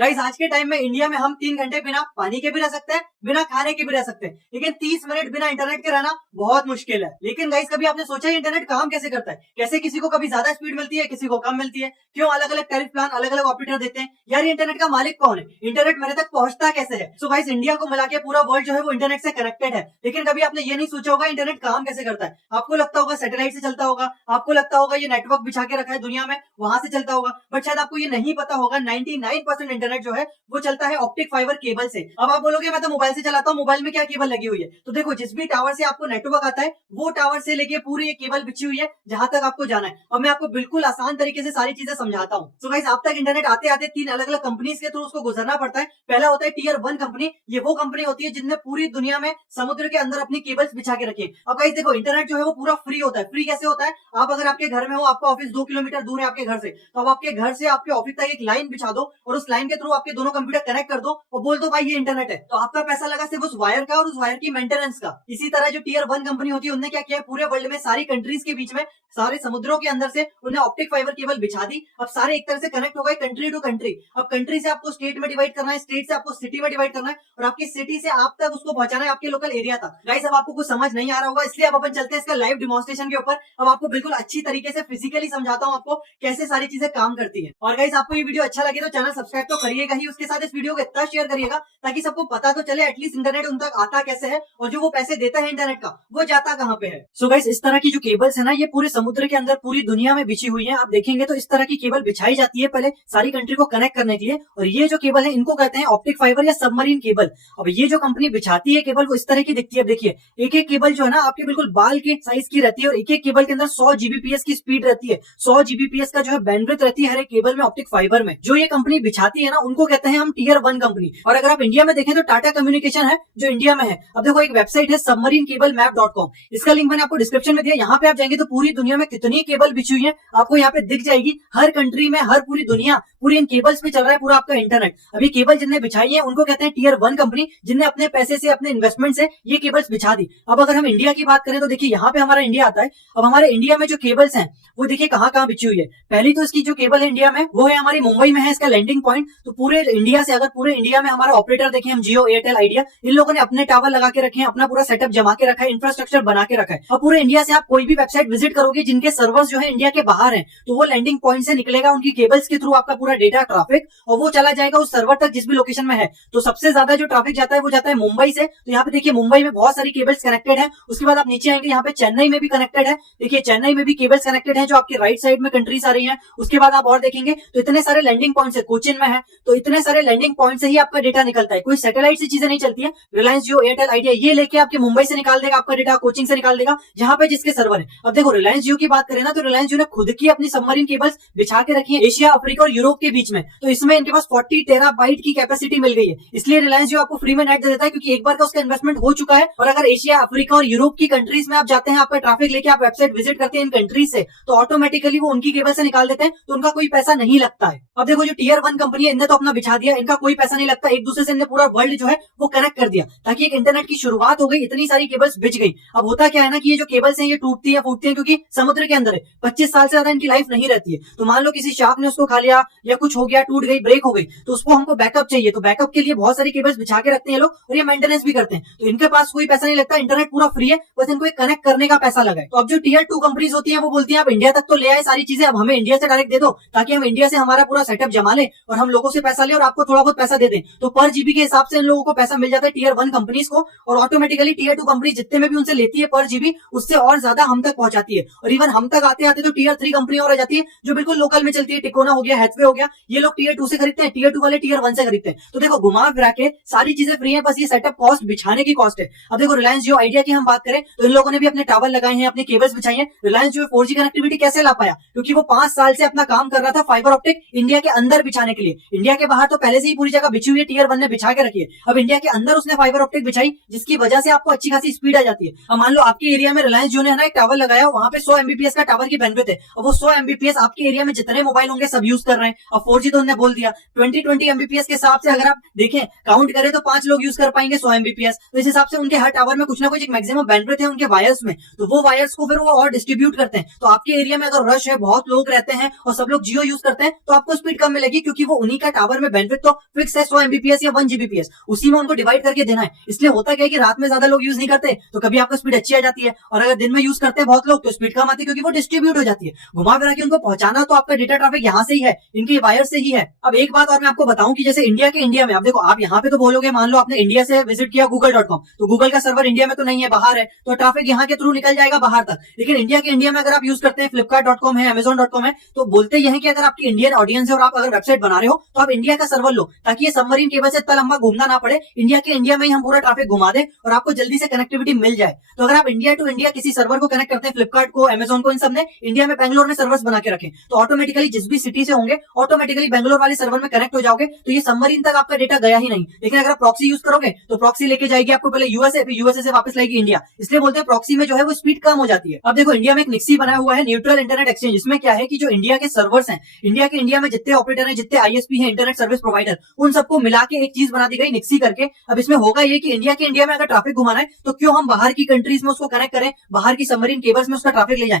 Guys आज के time में इंडिया में हम 3 घंटे बिना पानी के भी रह सकते हैं, बिना खाने के भी रह सकते हैं, लेकिन 30 मिनट बिना इंटरनेट के रहना बहुत मुश्किल है। लेकिन गाइस कभी आपने सोचा है इंटरनेट काम कैसे करता है? कैसे किसी को कभी ज्यादा स्पीड मिलती है, किसी को कम मिलती है, क्यों अलग अलग टैरिफ प्लान अलग अलग ऑपरेटर देते हैं? यार ये इंटरनेट का मालिक कौन है? इंटरनेट मेरे तक पहुंचता कैसे है? सो गाइस इंडिया को मिला के पूरा वर्ल्ड जो है वो इंटरनेट से कनेक्टेड है, लेकिन कभी आपने ये नहीं सोचा होगा इंटरनेट काम कैसे करता है। आपको लगता होगा सैटेलाइट से चलता होगा, आपको लगता होगा ये नेटवर्क बिछा के रखा है दुनिया में वहां से चलता होगा, बट शायद आपको ये नहीं पता होगा 99% इंटरनेट जो है वो चलता है ऑप्टिक फाइबर केबल से। अब आप बोलोगे मैं तो मोबाइल से चलाता हूँ, मोबाइल में क्या केबल लगी हुई है? तो देखो जिस भी टावर से आपको नेटवर्क आता है वो टावर से लेके पूरी ये केबल बिछी हुई है जहां तक आपको जाना है। और मैं आपको बिल्कुल आसान तरीके से सारी चीजें समझाता हूँ। सो गाइस आप तक इंटरनेट आते आते 3 अलग अलग कंपनीज के थ्रू उसको गुजरना पड़ता है। पहला होता है टियर 1 कंपनी। ये वो कंपनी होती है जिनने पूरी दुनिया में समुद्र के अंदर अपनी केबल्स बिछा के रखी है। अब गाइस देखो इंटरनेट जो है वो पूरा फ्री होता है। फ्री कैसे होता है? आप अगर आपके घर में हो, आपका ऑफिस 2 किलोमीटर दूर है आपके घर से, तो आप आपके घर से आपके ऑफिस तक एक लाइन बिछा दो और उस लाइन के थ्रू आपके दोनों कंप्यूटर कनेक्ट कर दो और बोल दो भाई ये इंटरनेट है, तो आपका पैसा लगा सिर्फ उस वायर का और उस वायर की मेंटेनेंस का। इसी तरह जो टियर 1 कंपनी होती है उन्होंने क्या किया, पूरे वर्ल्ड में सारी कंट्रीज के बीच में सारे समुद्रों के अंदर से उन्हें ऑप्टिक फाइबर केबल बिछा दी। अब सारे एक तरह से कनेक्ट हो गए कंट्री टू कंट्री। अब कंट्री से आपको स्टेट में डिवाइड करना है, स्टेट से आपको सिटी में डिवाइड करना है और आपकी सिटी से आप तक उसको पहुंचाना है आपके लोकल एरिया तक। गाइस अब आपको कुछ समझ नहीं आ रहा होगा, इसलिए अब अपन चलते हैं इसका लाइव डिमॉन्स्ट्रेशन के ऊपर। अब आपको बिल्कुल अच्छी तरीके से फिजिकली समझाता हूँ आपको कैसे सारी चीजें काम करती है। और गाइस आपको ये वीडियो अच्छा लगे तो चैनल सब्सक्राइब तो करिएगा ही, उसके साथ इस वीडियो को इतना शेयर करिएगा ताकि सबको पता तो चले एटलीस्ट इंटरनेट उन तक आता कैसे है और जो वो पैसे देता है इंटरनेट का वो जाता कहाँ पे है। सो गाइस इस तरह की जो केबल्स है ना ये पूरे समुद्र के अंदर पूरी दुनिया में बिछी हुई है। आप देखेंगे तो इस तरह की केबल बिछाई जाती है पहले सारी कंट्री को कनेक्ट करने के लिए, और ये जो केबल है इनको कहते हैं ऑप्टिक फाइबर या सबमरीन केबल। अब ये जो कंपनी बिछाती है केबल वो इस तरह की दिखती है। देखिए एक एक केबल जो है ना आपके बिल्कुल बाल के साइज की रहती है और एक एक केबल के अंदर 100 जीबीपीएस की स्पीड रहती है, 100 जीबीपीएस का जो है बैंडविड्थ रहती है हर एक केबल में ऑप्टिक फाइबर में। जो ये कंपनी बिछाती है ना उनको कहते हैं हम टियर 1 कंपनी। और अगर आप इंडिया में देखें तो टाटा कम्युनिकेशन है जो इंडिया में है। अब देखो एक वेबसाइट है submarinecablemappcom, इसका लिंक मैंने आपको डिस्क्रिप्शन में दिया। यहाँ पे आप जाएंगे तो पूरी दुनिया में कितनी केबल बिछी हुई है आपको यहाँ पे दिख जाएगी। हर कंट्री में हर पूरी दुनिया पूरी इन केबल्स पे चल रहा है पूरा आपका इंटरनेट। अभी केबल जिनने बिछाई है उनको कहते हैं टियर 1 कंपनी, जिनने अपने पैसे से अपने इन्वेस्टमेंट से ये केबल्स बिछा दी। अब अगर हम इंडिया की बात करें तो देखिए यहाँ पे हमारा इंडिया आता है। अब हमारे इंडिया में जो केबल्स हैं वो देखिए कहाँ कहाँ बिछी हुई है। पहली तो इसकी जो केबल है इंडिया में वो है हमारी मुंबई में है इसका लैंडिंग पॉइंट। तो पूरे इंडिया से अगर पूरे इंडिया में हमारा ऑपरेटर देखें हम जियो एयरटेल आइडिया, इन लोगों ने अपने टावर लगा के रखे हैं, अपना पूरा सेटअप जमा के रखा है, इंफ्रास्ट्रक्चर बना के रखा है। और पूरे इंडिया से आप कोई भी वेबसाइट विजिट करोगे जिनके सर्वर्स जो है इंडिया के बाहर हैं तो वो लैंडिंग पॉइंट से निकलेगा उनकी केबल्स के थ्रू आपका पूरा डेटा ट्रैफिक और वो चला जाएगा उस सर्वर तक जिस भी लोकेशन में है। तो सबसे ज्यादा जो ट्रैफिक जाता है वो जाता है मुंबई से। तो यहाँ पे देखिए मुंबई में बहुत सारी केबल्स कनेक्टेड है। उसके बाद आप नीचे आएंगे यहाँ पे चेन्नई में भी कनेक्टेड है। देखिए चेन्नई में भी केबल्स कनेक्टेड है जो आपके राइट साइड में कंट्रीज आ रही है। उसके बाद आप और देखेंगे तो इतने सारे लैंडिंग पॉइंट है, कोचिन में है तो इतने सारे लैंडिंग पॉइंट से ही आपका डेटा निकलता है। कोई सैटेलाइट से चीजें नहीं चलती है। रिलायंस जियो एयरटेल आइडिया ये लेके आपके मुंबई से निकाल देगा आपका डेटा, कोचिंग से निकाल देगा जहां पे जिसके सर्वर है। अब देखो रिलायंस जियो की बात करें ना तो रिलायंस जियो ने खुद की अपनी सबमरीन केबल्स बिछा के रखी है एशिया, अफ्रीका और यूरोप के बीच में। तो इसमें इनके पास 40 टेराबाइट की कैपेसिटी मिल गई है। इसलिए रिलायंस जियो आपको फ्री में नेट दे देता है क्योंकि एक बार का उसका इन्वेस्टमेंट हो चुका है। और अगर एशिया, अफ्रीका और यूरोप की कंट्रीज में आप जाते हैं, आपका ट्रैफिक लेके आप वेबसाइट विजिट करते हैं इन कंट्रीज से, तो ऑटोमेटिकली वो उनकी केबल से निकाल देते हैं, तो उनका कोई पैसा नहीं लगता है। अब देखो जो टियर 1 कंपनी है इनने तो अपना बिछा दिया, इनका कोई पैसा नहीं लगता, एक दूसरे से इनने पूरा वर्ल्ड जो है वो कनेक्ट कर दिया ताकि एक इंटरनेट की शुरुआत हो गई। इतनी सारी केबल्स बिछ गई। अब होता क्या है ना कि ये जो केबल्स हैं ये टूटती है फूटती है क्योंकि समुद्र के अंदर है, 25 साल से ज्यादा इनकी लाइफ नहीं रहती है। तो मान लो किसी शार्क ने उसको खा लिया या कुछ हो गया, टूट गई, ब्रेक हो गई, तो उसको हमको बैकअप चाहिए। तो बैकअप के लिए बहुत सारी केबल्स बिछा के रखते हैं लोग और ये मेंटेनेंस भी करते हैं। तो इनके पास कोई पैसा नहीं लगता, इंटरनेट पूरा फ्री है, बस इनको कनेक्ट करने का पैसा लगा है। तो अब जो टियर 2 कंपनीज होती है वो बोलती है आप इंडिया तक तो ले आए सारी चीजें, अब हमें इंडिया से डायरेक्ट दे दो ताकि हम इंडिया से हमारा पूरा सेटअप जमा ले और हम लोगों से पैसा ले और आपको थोड़ा बहुत पैसा दे दें। तो पर जीबी के हिसाब से इन लोगों को पैसा मिल जाता है टियर 1 कंपनीज को, और ऑटोमेटिकली टियर 2 कंपनी जितने में भी उनसे लेती है पर जीबी उससे और ज्यादा हम तक पहुंचाती है। और इवन हम तक आते आते तो टियर 3 कंपनी और आ जाती है जो बिल्कुल लोकल में चलती है। टिकोना हो गया, हैथवे हो गया, ये लोग टियर 2 से खरीदते हैं, टियर 2 वाले टियर 1 से खरीदते हैं। तो देखो घुमा फिरा के सारी चीजें फ्री है, बस ये सेटअप कॉस्ट बिछाने की कॉस्ट है। अब देखो रिलायंस जियो आइडिया की हम बात करें तो इन लोगों ने भी अपने टावर लगाए हैं, अपनी केबल्स बिछाई है। रिलायंस जियो 4G कनेक्टिविटी कैसे ला पाया? क्योंकि वो 5 साल से अपना काम कर रहा था फाइबर ऑप्टिक इंडिया के अंदर बिछाने के लिए। इंडिया के बाहर तो पहले से ही पूरी जगह बिछी हुई है, टियर 1 ने बिछा के रखी है। अब इंडिया के अंदर उसने फाइबर ऑप्टिक बिछाई जिसकी वजह से आपको अच्छी खासी स्पीड आ जाती है। अब मान लो आपके एरिया में रिलायंस जियो ने ना एक टावर लगाया, वहां पे 100 MBPS का टावर की बैंडविड्थ है और वो 100 MBPS आपके एरिया में जितने मोबाइल होंगे सब यूज कर रहे हैं। अब 4G तो उन्होंने बोल दिया 20 MBPS के हिसाब से अगर आप देखें काउंट करें तो 5 लोग यूज कर पाएंगे 100 MBPS। तो इस हिसाब से उनके हर टावर में कुछ ना कुछ एक मैक्सिमम बैंडविड्थ है उनके वायर्स में, तो वो वायर्स को फिर वो और डिस्ट्रीब्यूट करते हैं। तो आपके एरिया में अगर रश है, बहुत लोग रहते हैं और सब लोग जियो यूज करते हैं तो आपको स्पीड कम मिलेगी क्योंकि वो उन्हीं का है टावर में बैंडविड्थ तो फिक्स है 100 Mbps या 1 Gbps, उसी में उनको डिवाइड करके देना है। इसलिए होता क्या है कि रात में ज्यादा लोग यूज नहीं करते तो कभी आपको स्पीड अच्छी आ जाती है, और अगर दिन में यूज करते हैं बहुत लोग तो स्पीड कम आती है, क्योंकि वो डिस्ट्रीब्यूट हो जाती है। घुमा फिरा के उनको पहुंचाना तो आपका डेटा ट्रैफिक यहाँ से ही है, इनके वायर से ही है। अब एक बात और मैं आपको बताऊं कि जैसे इंडिया में आप देखो, आप यहाँ पे तो बोलोगे, मान लो आपने इंडिया से विजिट किया google.com, तो गूगल का सर्वर इंडिया में तो नहीं है, बाहर है, तो ट्रैफिक यहाँ के थ्रू निकल जाएगा बाहर तक। लेकिन इंडिया में अगर आप यूज करते हैं flipkart.com है, amazon.com है, तो बोलते यह है कि अगर आपकी इंडियन ऑडियंस है और आप अगर वेबसाइट बना रहे हो तो आप इंडिया का सर्वर लो, ताकि ये सबमरीन केबल से इतना लंबा घूमना ना पड़े, इंडिया में ही हम पूरा ट्रैफिक घुमा दे और आपको जल्दी से कनेक्टिविटी मिल जाए। तो अगर आप इंडिया टू इंडिया किसी सर्वर को कनेक्ट करते हैं, फ्लिपकार्ट को, अमेजोन को, इन सब ने इंडिया में बैंगलोर में सर्वर्स बना के रखे, तो ऑटोमेटिकली जिस भी सिटी से होंगे ऑटोमेटिकली बैंगलोर वाले सर्वर में कनेक्ट हो जाओगे, तो ये सबमरीन तक आपका डेटा गया ही नहीं। लेकिन अगर आप प्रॉक्सी यूज करोगे तो प्रॉक्सी लेके जाएगी आपको पहले यूएसए, फिर यूएसए से वापस लाएगी इंडिया, इसलिए बोलते हैं प्रॉक्सी में जो है वो स्पीड कम हो जाती है। अब देखो इंडिया में एक निक्सी बनाया हुआ है, न्यूट्रल इंटरनेट एक्सचेंज। इसमें क्या है कि जो इंडिया के सर्वर्स हैं, इंडिया में जितने ऑपरेटर हैं, जितने आईएसपी हैं, इंटरनेट सर्विस प्रोवाइडर, उन सबको मिला के एक चीज बना दी गई निक्सी करके। अब इसमें होगा ये कि इंडिया में अगर ट्रैफिक घुमाना है तो क्यों हम बाहर की कंट्रीज में उसको कनेक्ट करें, बाहर की सबमरीन केबल्स में उसका ट्रैफिक ले जाएं।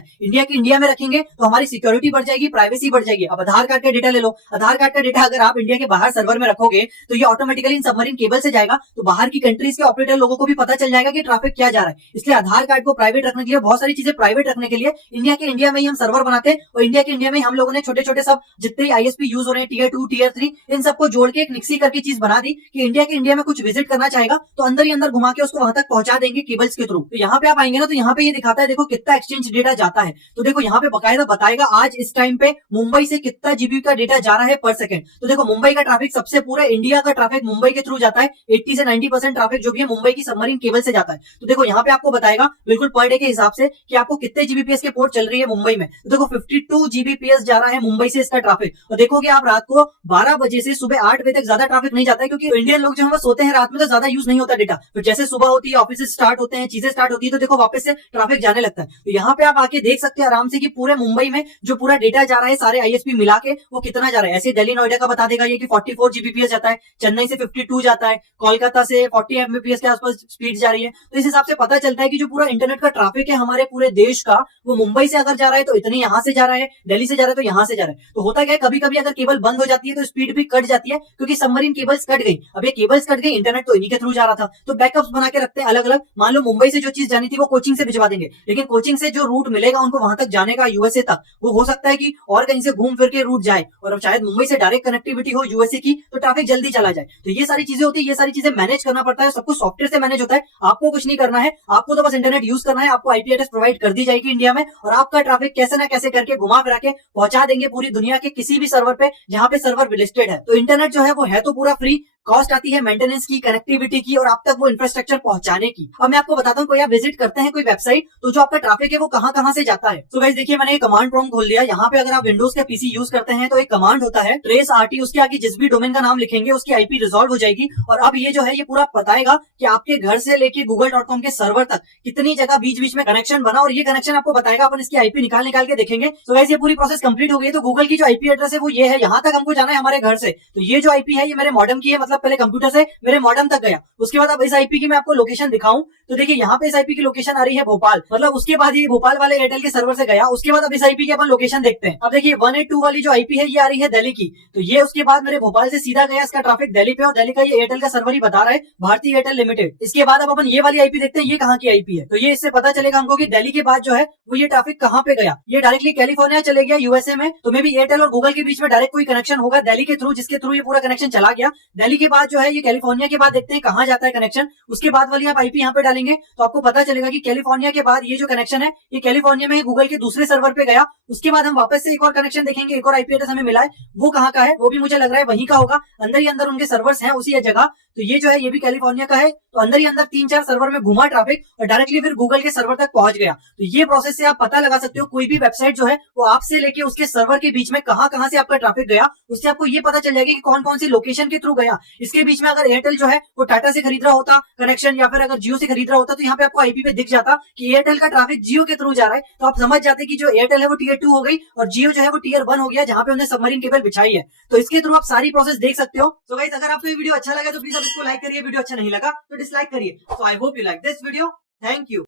इंडिया में रखेंगे तो हमारी सिक्योरिटी बढ़ जाएगी, प्राइवेसी बढ़ जाएगी। अब आधार कार्ड का डेटा ले लो, आधार कार्ड का डेटा अगर आप इंडिया के बाहर सर्वर में रखोगे तो ये ऑटोमेटिकली इन सबमरीन केबल से जाएगा, तो बाहर की कंट्रीज के ऑपरेटर लोगों को भी पता चल जाएगा कि ट्रैफिक क्या जा रहा है। इसलिए आधार कार्ड को प्राइवेट रखने के लिए, बहुत सारी चीजें प्राइवेट रखने के लिए इंडिया में ही हम सर्वर बनाते हैं, और इंडिया में ही हम लोगों ने छोटे छोटे सब जितने आईएसपी यूज हो रहे हैं, टियर 2 टियर 3, इन सबको जोड़ के एक निक्सी करके चीज बना दी कि इंडिया में कुछ विजिट करना चाहेगा तो अंदर ही अंदर घुमा के उसको वहां तक पहुंचा देंगे केबल्स के थ्रू। तो यहाँ पे आप आएंगे ना, तो यहाँ पे ये दिखाता है, देखो कितना एक्सचेंज डेटा जाता है। तो देखो यहाँ पे बकायदा बताएगा आज इस टाइम पे मुंबई से कितना जीबी का डेटा जा रहा है पर सेकंड। तो देखो मुंबई का ट्रैफिक सबसे, पूरा इंडिया का ट्रैफिक मुंबई के थ्रू जाता है, 80 से 90% ट्रैफिक जो भी है मुंबई की सबमरीन केबल से जाता है। तो देखो यहाँ पे आपको बताएगा बिल्कुल पर डे के हिसाब से कि आपको कितने जीबीपीएस के पोर्ट चल रही है मुंबई में। तो देखो 52 जीबीपीएस जा रहा है मुंबई से इसका ट्रैफिक। और देखोगे आप रात को 12 बजे से सुबह 8 बजे तक ज्यादा ट्रैफिक नहीं जाता है, क्योंकि इंडियन लोग जो है सोते हैं रात में, तो ज्यादा यूज नहीं होता डेटा। फिर जैसे सुबह होती है, ऑफिस स्टार्ट होते हैं, चीजें स्टार्ट होती है, तो देखो वापस से ट्रैफिक जाने लगता है। तो यहाँ पे आप आके देख सकते हैं आराम से कि पूरे मुंबई में जो पूरा डेटा जा रहा है सारे आईएसपी मिला के वो कितना जा रहा है। ऐसे दिल्ली नोएडा का बता देगा ये कि 44 जीबीपीएस जाता है, चेन्नई से 52 जाता है, कोलकाता से 40 एमबीपीएस के आसपास स्पीड जा रही है। तो इस हिसाब से पता चलता है कि जो पूरा इंटरनेट का ट्रैफिक है हमारे पूरे देश का, वो मुंबई से अगर जा रहा है तो इतनी यहाँ से जा रहा है, दिल्ली से जा रहा है तो यहाँ से जा रहा है। तो होता क्या है, कभी कभी अगर केबल बंद हो जाती है तो स्पीड भी कट जाती है, क्योंकि सबमरीन केबल्स कट गई। अब ये केबल्स कट गई, इंटरनेट तो इन्हीं के थ्रू जा रहा था, तो बैकअप्स बना के रखते हैं अलग अलग। मान लो मुंबई से जो चीज जानी थी वो कोचिंग से भिजवा देंगे, लेकिन कोचिंग से जो रूट मिलेगा उनको वहां तक जाने का यूएसए तक, वो हो सकता है कि और कहीं से घूम फिर के रूट जाए, और अब शायद मुंबई से डायरेक्ट कनेक्टिविटी हो यूएसए की, तो ट्रैफिक जल्दी चला जाए। तो ये सारी चीजें होती है, ये सारी चीजें मैनेज करना पड़ता है, सब कुछ सॉफ्टवेयर से मैनेज होता है। आपको कुछ नहीं करना है, आपको तो बस इंटरनेट यूज करना है, आपको आईपी एड्रेस प्रोवाइड कर दी जाएगी इंडिया में, और आपका ट्रैफिक कैसे ना कैसे करके घुमा फिरा के पहुंचा देंगे पूरी दुनिया के किसी भी सर्वर पे जहां पे सर्वर लिस्टेड है। तो इंटरनेट जो है वो है तो पूरा फ्री, कॉस्ट आती है मेंटेनेंस की, कनेक्टिविटी की, और आप तक वो इंफ्रास्ट्रक्चर पहुंचाने की। अब मैं आपको बताता हूँ, कोई आप विजिट करते हैं कोई वेबसाइट, तो जो आपका ट्रैफिक है वो कहां से जाता है। तो गाइस देखिए, मैंने एक कमांड प्रॉम्प्ट खोल लिया। यहाँ पे अगर आप विंडोज का पीसी यूज करते हैं तो एक कमांड होता है ट्रेस RT, उसके आगे जिस भी डोमेन का नाम लिखेंगे उसकी आईपी रिजॉल्व हो जाएगी। और अब ये जो है ये पूरा बताएगा कि आपके घर से लेके google.com के सर्वर तक कितनी जगह बीच बीच में कनेक्शन बना, और ये कनेक्शन आपको बताएगा। अपन इसकी आईपी निकाल के देखेंगे। तो गाइस ये पूरी प्रोसेस कंप्लीट हो गई। तो गूगल की जो आईपी एड्रेस है वो ये है, यहाँ तक हमको जाना है हमारे घर से। तो ये जो आईपी है ये मेरे मॉडेम की है, मतलब पहले कंप्यूटर से मेरे मॉडेम तक गया। उसके बाद अब इस आईपी की मैं आपको लोकेशन दिखाऊं तो देखिए यहाँ पे इस आईपी की लोकेशन आ रही है भोपाल, मतलब उसके बाद ये भोपाल वाले एयरटेल के सर्वर से गया। उसके बाद अब इस आईपी की अपन लोकेशन देखते हैं। अब देखिए 182 वाली जो आईपी है ये आ रही है दिल्ली की, तो ये उसके बाद मेरे भोपाल से सीधा गया इसका ट्रैफिक दिल्ली पे, और दिल्ली का ये एयरटेल का सर्वर ही बता रहा है, भारतीय एयरटेल लिमिटेड। इसके बाद अब अपन ये वाली आईपी देखते हैं, ये कहाँ की आईपी है। तो ये इससे पता चलेगा हमको कि दिल्ली के बाद जो है वो ये ट्रैफिक कहाँ पे गया। ये डायरेक्टली कैलिफोर्निया चले गया यूएसए में। तो मे भी एयरटेल और गूगल के बीच में डायरेक्ट कोई कनेक्शन होगा दिल्ली के थ्रू, जिसके थ्रू ये पूरा कनेक्शन चला गया। दिल्ली के बाद जो है ये कैलिफोर्निया के बाद देखते हैं कहाँ जाता है कनेक्शन। उसके बाद वाली आप आईपी यहाँ पे डालेंगे तो आपको पता चलेगा कि कैलिफोर्निया के बाद ये जो कनेक्शन है ये कैलिफोर्निया में गूगल के दूसरे सर्वर पे गया। उसके बाद हम वापस से एक और कनेक्शन देखेंगे, एक और आईपी एड्रेस हमें मिला है, वो कहाँ का है वो भी मुझे लग रहा है वहीं का होगा, अंदर ही अंदर उनके सर्वर्स हैं उसी जगह। तो ये जो है ये भी कैलिफोर्निया का है। तो अंदर ही अंदर 3-4 सर्वर में घुमा ट्रैफिक और डायरेक्टली फिर गूगल के सर्वर तक पहुंच गया। तो ये प्रोसेस से आप पता लगा सकते हो कोई भी वेबसाइट जो है वो आपसे लेके उसके सर्वर के बीच में कहां से आपका ट्रैफिक गया, उससे आपको ये पता चल जाएगा कि कौन कौन सी लोकेशन के थ्रू गया। इसके बीच में अगर एयरटेल जो है वो टाटा से खरीद रहा होता कनेक्शन, या फिर अगर जियो से खरीद रहा होता, तो यहाँ पे आपको आईपी पे दिख जाता कि एयरटेल का ट्रैफिक जियो के थ्रू जा रहा है। तो आप समझ जाते कि जो एयरटेल है वो टियर 2 हो गई और जियो जो है वो टियर 1 हो गया, जहां पे उन्हें सबमरीन केबल बिछाई है। तो इसके थ्रू आप सारी प्रोसेस देख सकते हो। तो गाइस अगर आपको ये वीडियो अच्छा लगा तो प्लीज आप इसको लाइक करिए, वीडियो अच्छा नहीं लगा तो डिसलाइक करिए। So I hope you like this video. Thank you.